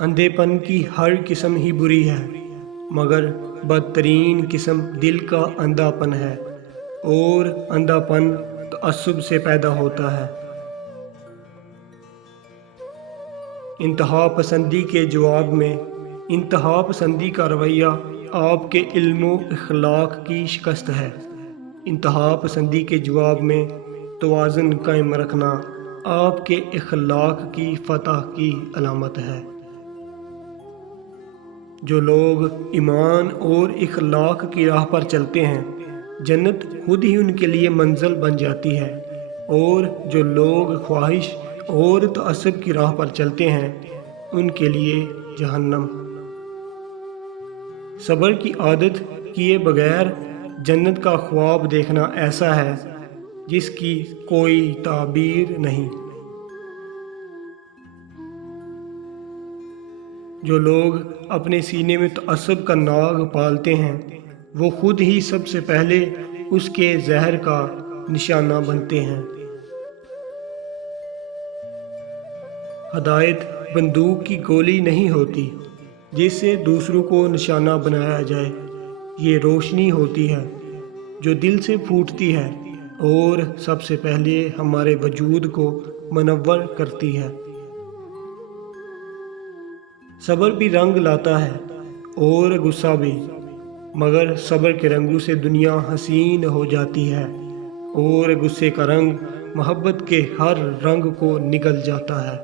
اندھے پن کی ہر قسم ہی بری ہے، مگر بدترین قسم دل کا اندھا پن ہے، اور اندھا پن تعصب سے پیدا ہوتا ہے۔ انتہا پسندی کے جواب میں انتہا پسندی کا رویہ آپ کے علم و اخلاق کی شکست ہے۔ انتہا پسندی کے جواب میں توازن قائم رکھنا آپ کے اخلاق کی فتح کی علامت ہے۔ جو لوگ ایمان اور اخلاق کی راہ پر چلتے ہیں، جنت خود ہی ان کے لیے منزل بن جاتی ہے، اور جو لوگ خواہش اور تعصب کی راہ پر چلتے ہیں ان کے لیے جہنم۔ صبر کی عادت کیے بغیر جنت کا خواب دیکھنا ایسا ہے جس کی کوئی تعبیر نہیں۔ جو لوگ اپنے سینے میں تعصب کا ناگ پالتے ہیں، وہ خود ہی سب سے پہلے اس کے زہر کا نشانہ بنتے ہیں۔ ہدایت بندوق کی گولی نہیں ہوتی جس سے دوسروں کو نشانہ بنایا جائے، یہ روشنی ہوتی ہے جو دل سے پھوٹتی ہے اور سب سے پہلے ہمارے وجود کو منور کرتی ہے۔ صبر بھی رنگ لاتا ہے اور غصہ بھی، مگر صبر کے رنگوں سے دنیا حسین ہو جاتی ہے، اور غصے کا رنگ محبت کے ہر رنگ کو نگل جاتا ہے۔